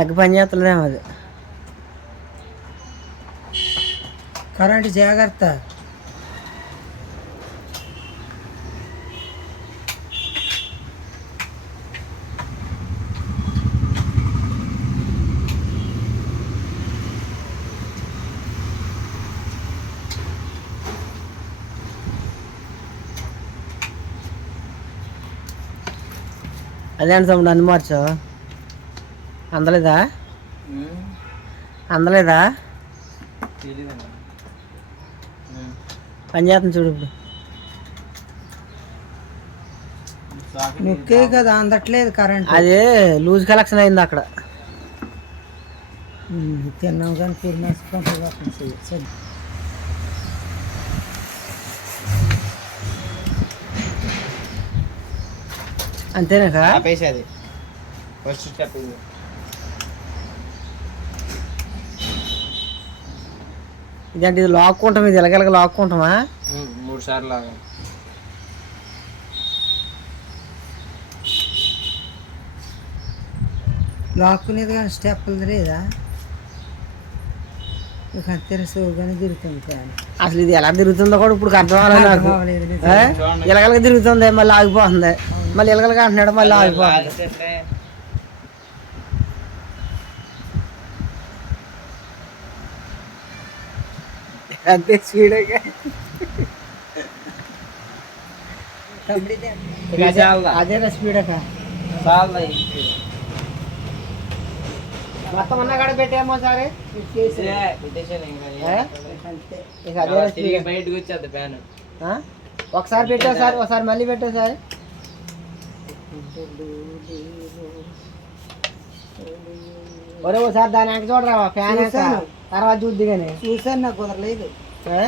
Leg పని చేస్తలేదేమో అది current జాగ్రత్త అదే అండి తమ్ముడు అన్ని మార్చు అందలేదా? అందలేదా? పని చేస్తుంది చూడు ఇప్పుడు. ముక్కే కదా అందట్లేదు కరెంట్ అది లూజ్ కలెక్షన్ అయింది అక్కడ. తిన్నాం కానీ తినేసుకుంటుంది అంతేనా ఆపేసి అది ఫస్ట్ స్టెప్ ఇది. ఇదంటే ఇది లాక్కుంటాం ఇది ఎలగెలగ లాక్కుంటామా? మూడు సార్లు లాగా లాక్కునేది కానీ స్టెప్పులు లేదా ఇక తెరసు కానీ తిరుగుతుంది కానీ అసలు ఇది ఎలా తిరుగుతుందో కూడా ఇప్పుడు అర్థం అవ్వాలి నాకు? ఎలగెలగ తిరుగుతుంది మళ్ళీ ఆగిపోతుంది. మళ్ళీ ఎలగలగా అంటున్నాడు మళ్ళీ ఆగిపోతుంది లాగితే అంతే స్పీడ్గా ఇది చాలా అదే స్పీడ్ అక్క చాలా ఇది. మొత్తం అన్న కాడ పెట్టేమో సరే ఇదే, పెట్టేసాను ఇంకా. ఏ? అంతే ఇక అదే అలా స్పీడ్ తిరిగి బయటకు వచ్చేది ఫ్యాన్ ఒకసారి పెట్టావు సార్ ఒకసారి మళ్ళీ పెట్టావు సార్ ఒరే ఒకసారి దాని వెనక చూడరా ఫ్యాన్ వెనక. చూశాను. తర్వాత చూద్ది కానీ చూసాను నాకు కుదరలేదు అదే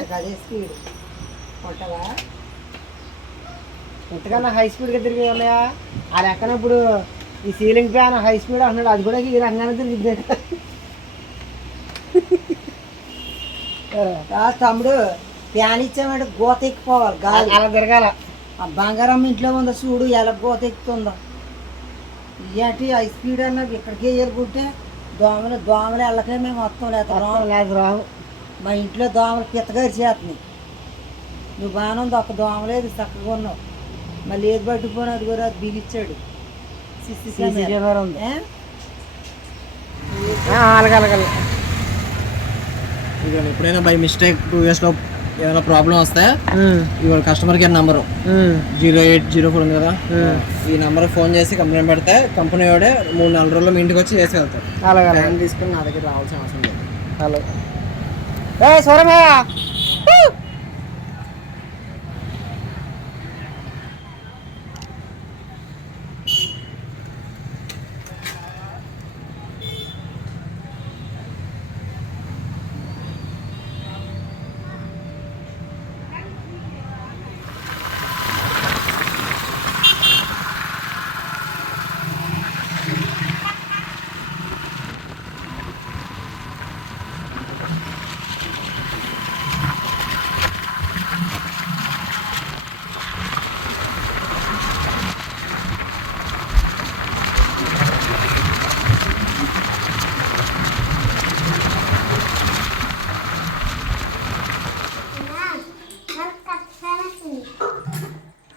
ఎంతకన్నా హై స్పీడ్గా తిరిగి ఉన్నాయా ఆ లెక్కన ఇప్పుడు ఈ సీలింగ్ ఫ్యాన్ హై స్పీడ్ అంటున్నాడు. అది కూడా ఈ రంగానే తిరిగిద్ది ఆ తమ్ముడు ఫ్యాన్ ఇచ్చామంటే గోత ఎక్కిపోవాలి గాలి. అలా తిరగాల. ఆ బంగారం ఇంట్లో ఉందో చూడు ఎలా గోత ఎక్కుతుందో. ఇలాంటి హై స్పీడ్ అన్నది ఇక్కడికి ఎరుగుంటే దోమలు దోమలు వెళ్ళకే మేము మొత్తం లేక రావు లేదు రావు మా ఇంట్లో దోమలు పిత్తగారి చేస్తున్నాయి నువ్వు బాగానే ఉంది ఒక దోమ లేదు చక్కగా ఉన్నావు. మళ్ళీ ఏది పట్టుకుపోయినా అది కూడా అది బిగిచ్చాడు ఎప్పుడైనా బై మిస్టేక్ టూ ఇయర్స్లో ఏమైనా ప్రాబ్లం వస్తే ఇవాళ customer care number. Zero eight zero four ఉంది కదా. ఈ నెంబర్ ఫోన్ చేసి కంప్లైంట్ పెడితే కంపెనీ వాడే మూడు నాలుగు రోజుల్లో మీ ఇంటికి వచ్చి చేసి వెళ్తారు తీసుకుని నా దగ్గర రావాల్సిన అవసరం లేదు. అలాగే. ఏ సూరమయ్య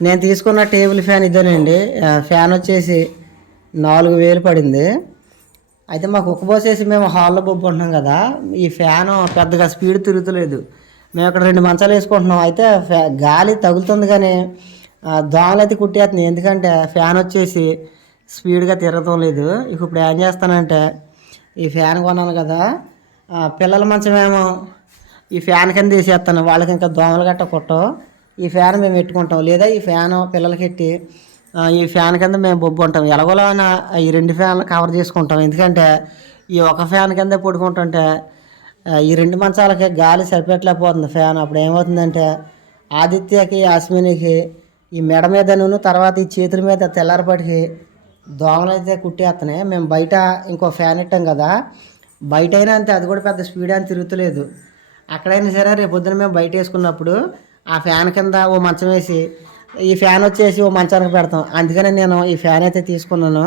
నేను తీసుకున్న టేబుల్ ఫ్యాన్ ఇదేనండి. ఫ్యాన్ వచ్చేసి నాలుగు వేలు పడింది. అయితే మాకు ఉక్కబోసేసి మేము హాల్లో బొబ్బుంటున్నాం కదా. ఈ ఫ్యాన్ పెద్దగా స్పీడ్ తిరుగుతలేదు. మేము ఇక్కడ రెండు మంచాలు వేసుకుంటున్నాం. అయితే ఫ్యా- గాలి తగులుతుంది కానీ దోమలు అయితే కుట్టేస్తున్నాయి. ఎందుకంటే ఫ్యాన్ వచ్చేసి స్పీడ్గా తిరగటం లేదు. ఇప్పుడు ఏం చేస్తానంటే ఈ ఫ్యాన్ కొన్నాను కదా. పిల్లల మంచమేమో ఈ ఫ్యాన్ కింద వేసేస్తాను. వాళ్ళకి ఇంకా దోమలు గట్ట కుట్టవు. ఈ ఫ్యాన్ మేము పెట్టుకుంటాం. లేదా ఈ ఫ్యాన్ పిల్లలకి ఎట్టి ఈ ఫ్యాన్ కింద మేము బొబ్బు ఉంటాం. ఎలాగోలా ఈ రెండు ఫ్యాన్లు కవర్ చేసుకుంటాం. ఎందుకంటే ఈ ఒక ఫ్యాన్ కింద పడుకుంటుంటే ఈ రెండు మంచాలకి గాలి సరిపెట్టలేకపోతుంది ఫ్యాన్. అప్పుడు ఏమవుతుందంటే ఆదిత్యకి అశ్వినికి ఈ మెడ మీదను తర్వాత ఈ చేతుల మీద తెల్లారపటికి దోమలు అయితే కుట్టేస్తున్నాయి. మేము బయట ఇంకో ఫ్యాన్ ఇట్టాం కదా బయట అయినా అంతే. అది కూడా పెద్ద స్పీడ్ అని తిరుగుతలేదు. అక్కడైనా సరే రేపు పొద్దున మేము బయట వేసుకున్నప్పుడు ఆ ఫ్యాన్ కింద ఓ మంచం వేసి ఈ ఫ్యాన్ వచ్చేసి ఓ మంచానికి పెడతాం. అందుకని నేను ఈ ఫ్యాన్ అయితే తీసుకున్నాను.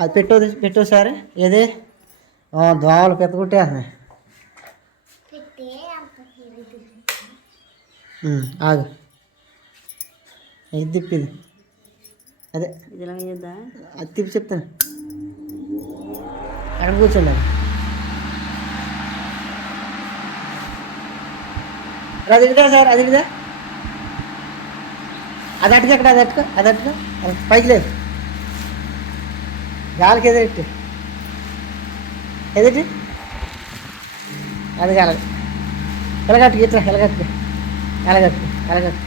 అది పెట్టు పెట్టు సార్ ఏది? దోమలు పెద్దగుట్టేస్తున్నాయి ఉమ్, ఆగు. ఇది తిప్పిది అదే. ఇది అది తిప్పి చెప్తాను. అక్కడ కూర్చోండి అది ఇదిగా సార్? అది ఇదిగా అది అట్టుకు అక్కడ అది అట్టుకో అది పైకి లేదు. గాలికి ఎదురెట్టు. ఎదుటి? అది కాలేదు ఎలగట్టు ఇట్లా ఎలగట్టు ఎలగట్టు ఎలగట్టు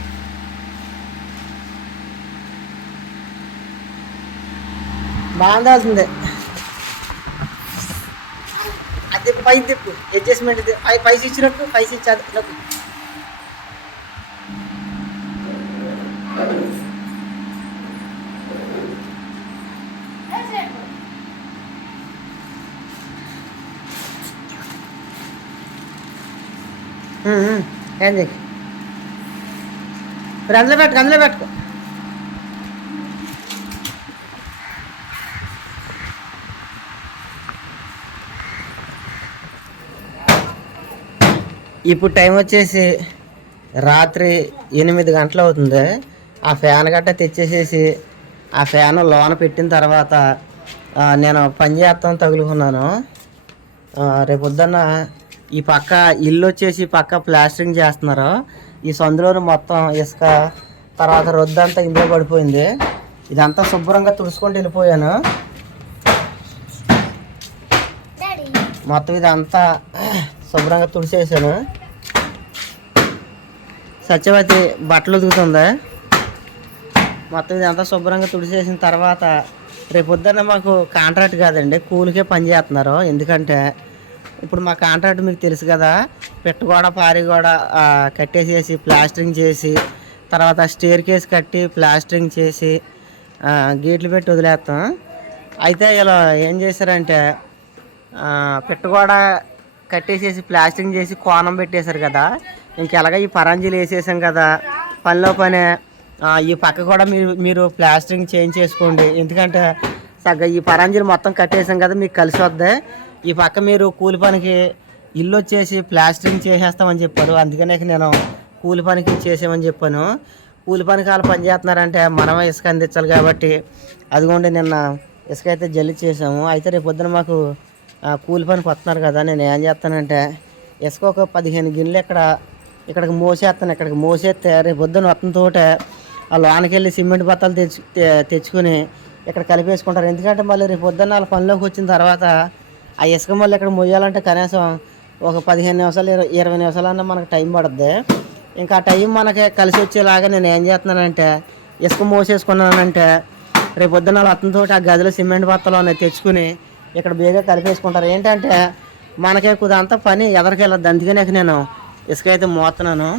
బాగుందాల్సిందే అది పై తిప్పు. అడ్జస్ట్మెంట్ పై పైసి ఇచ్చినట్టు పైసి ఇచ్చి అది నొక్కు. ఏంది ఏం చెయ్యి? ఇప్పుడు అందులో పెట్టుకో అందులో పెట్టుకో. ఇప్పుడు టైం వచ్చేసి రాత్రి ఎనిమిది గంటలు అవుతుంది. ఆ ఫ్యాన్ గట్ట తెచ్చేసేసి ఆ ఫ్యాన్ లోన పెట్టిన తర్వాత నేను పని చేస్తాను తగులుకున్నాను. రేపొద్దున్న ఈ పక్క ఇల్లు వచ్చేసి పక్క ప్లాస్టరింగ్ చేస్తున్నారు. ఈ సందులో మొత్తం ఇసుక తర్వాత రొద్దంతా ఇందులో పడిపోయింది. ఇదంతా శుభ్రంగా తుడుచుకుంటూ వెళ్ళిపోయాను. మొత్తం ఇదంతా శుభ్రంగా తుడిచేసాను. సత్యవతి బట్టలు ఉతుకుతుంది. మొత్తం ఇదంతా శుభ్రంగా తుడిచేసిన తర్వాత రేపు పొద్దున్న మాకు కాంట్రాక్ట్ కాదండి కూలికే పని చేస్తున్నారు. ఎందుకంటే ఇప్పుడు మా కాంట్రాక్ట్ మీకు తెలుసు కదా పెట్టగోడ పారిగోడ ఆ, కట్టేసేసి ప్లాస్టరింగ్ చేసి తర్వాత స్టేర్ కేస్ కట్టి ప్లాస్టరింగ్ చేసి గేట్లు పెట్టి వదిలేస్తాం. అయితే ఇలా ఏం చేశారంటే ఆ, పెట్టగోడ కట్టేసేసి ప్లాస్టింగ్ చేసి కోణం పెట్టేశారు కదా ఇంకెలాగ ఈ పరంజీలు వేసేసాం కదా పనిలో పనే ఈ పక్క కూడా మీరు మీరు ప్లాస్టింగ్ చేంజ్ చేసుకోండి. ఎందుకంటే సగ ఈ పరంజీలు మొత్తం కట్టేసాం కదా మీకు కలిసి వద్దే. ఈ పక్క మీరు కూలి పనికి ఇల్లు వచ్చేసి ప్లాస్టింగ్ చేసేస్తామని చెప్పారు. అందుకనే నేను కూలి పనికి చేసామని చెప్పాను. కూలి పనికి వాళ్ళు పని చేస్తున్నారంటే మనమే ఇసుక అందించాలి కాబట్టి అదిగోండి నిన్న ఇసుక అయితే జల్లి చేసాము అయితే రేపు పొద్దున మాకు ఆ, కూలి పనికి వస్తున్నారు కదా నేను ఏం చేస్తానంటే ఇసుక ఒక పదిహేను గిన్నెలు ఇక్కడ ఇక్కడికి మోసేస్తాను. ఇక్కడికి మోసేస్తే రేపు పొద్దున వస్తుంతోటే ఆ లోనకెళ్ళి సిమెంట్ బత్తాలు తెచ్చు తెచ్చుకుని ఇక్కడ కలిపేసుకుంటారు. ఎందుకంటే మళ్ళీ రేపు పొద్దున్న వాళ్ళ పనిలోకి వచ్చిన తర్వాత ఆ ఇసుక మళ్ళీ ఇక్కడ మొయ్యాలంటే కనీసం ఒక పదిహేను నిమిషాలు ఇరవై ఇరవై నిమిషాలన్నా మనకు టైం పడుద్ది. ఇంకా ఆ టైం మనకి కలిసి వచ్చేలాగా నేను ఏం చేస్తున్నానంటే ఇసుక మోసేసుకున్నానంటే రేపు పొద్దున్న వాళ్ళ అతనితో ఆ గదిలో సిమెంట్ బత్తలు అనేవి తెచ్చుకుని ఇక్కడ బేగా కలిపేసుకుంటారు. ఏంటంటే మనకే కుదంతా పని ఎదరికి వెళ్ళద్దు అందుకనే నేను ఇసుక అయితే మోస్తున్నాను.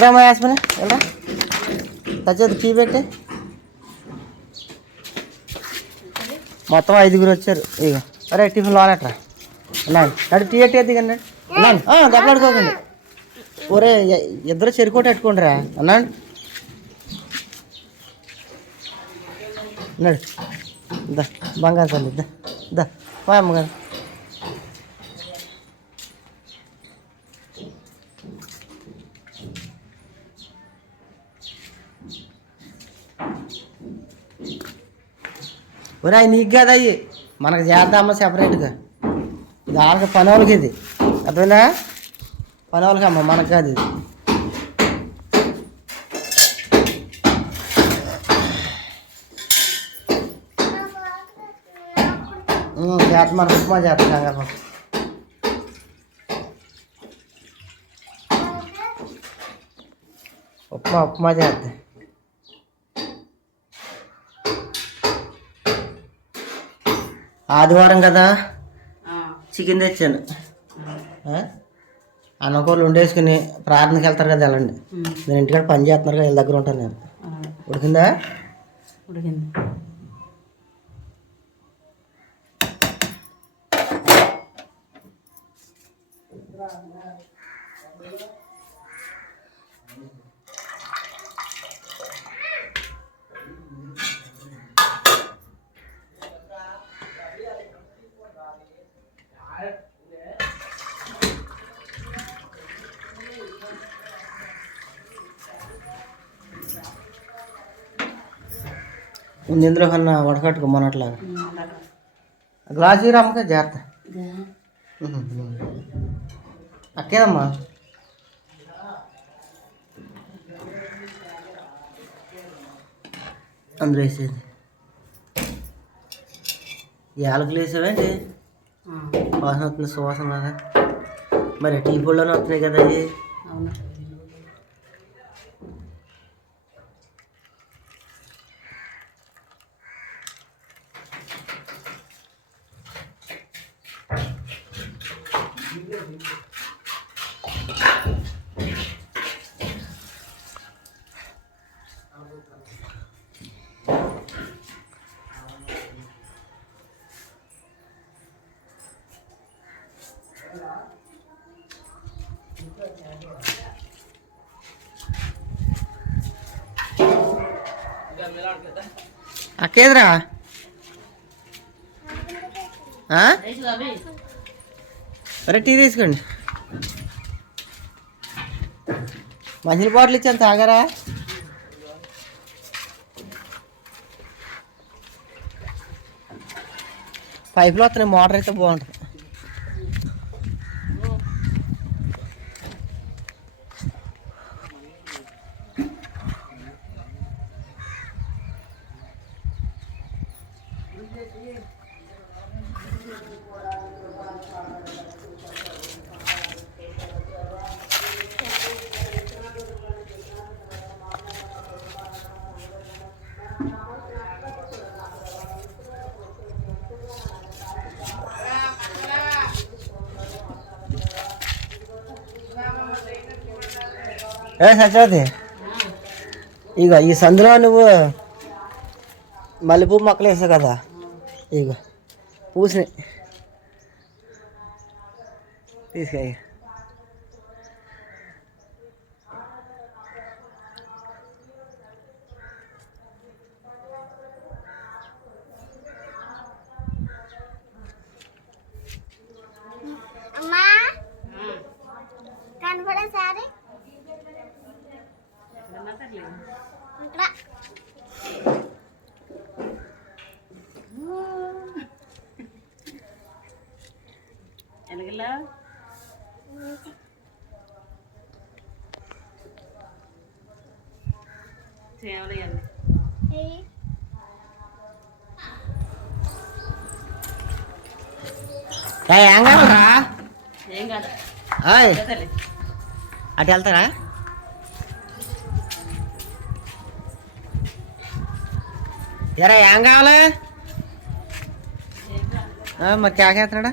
ఇక్కడ మా యాస్మిన్ ఎలా సచ్చేది కీ పెట్టి మొత్తం ఐదుగురు వచ్చారు ఇక అరే టిఫిన్ లోనట్రా వెళ్ళండి నడు టీ ఎట్టి దిగండి వెళ్ళండి దెబ్బలాడుకోకండి ఒరే ఇద్దరు చెరుకోట పెట్టుకోండిరా అన్నాడు నడు దా బంగారు తల్లి దా దా పోయి అమ్మగారు। ఒరే అవి నీకు కదా అయ్యి? మనకు చేద్దామా సెపరేట్గా ఇది వాళ్ళకి పని వాళ్ళకి ఇది. అర్థమైందా? పని వాళ్ళకి అమ్మ మనకు కాదు ఇది. ఉమ్, చేత మన ఉప్మా చేస్తాం కంగారు పప్పు. ఉప్మా ఉప్మా చేద్దాం ఆదివారం కదా? చికెన్ తెచ్చాను? అన్నకూరలు వండేసుకుని ప్రార్థనకి వెళ్తారు కదా వెళ్ళండి. నేను ఇంటికాడ పని చేస్తున్నారు కదా వీళ్ళ దగ్గర ఉంటాను నేను. ఉడికిందా? ఉడికింది. ముందు ఇందులో కన్నా వడకట్టుకో మొన్నట్లాగా గ్లాస్ రమ్మక జాగ్రత్త అక్కేదమ్మా అందులో వేసేది యాలకులు వేసావేంటి వాసన వస్తుంది సువాసన లాగా మరి టీ పొడిలోనే వస్తున్నాయి కదా అవి అక్కేదిరా? ఆ? అరే టీ తీసుకోండి. మంచినీళ్ళ బాటిల్ ఇచ్చాను తాగరా? పైపులో వస్తున్నాయి మోటార్ అయితే బాగుంటుంది. ఏ సత్యవతి? ఇగో ఈ సందులో నువ్వు మల్లెపూ మొక్కలు వేసావు కదా. ఇక పూసినాయి. తీసుకెళ్ళి ఇక. అమ్మా కనపడే సారీ ఇక్కడ ఎలాగలా చేయాలి. ఏ, కావాలరా ఏం కాదు. అటు వెళ్తారా? ఎరా ఏం కావాలి? మరి కేకేస్తున్నాడా?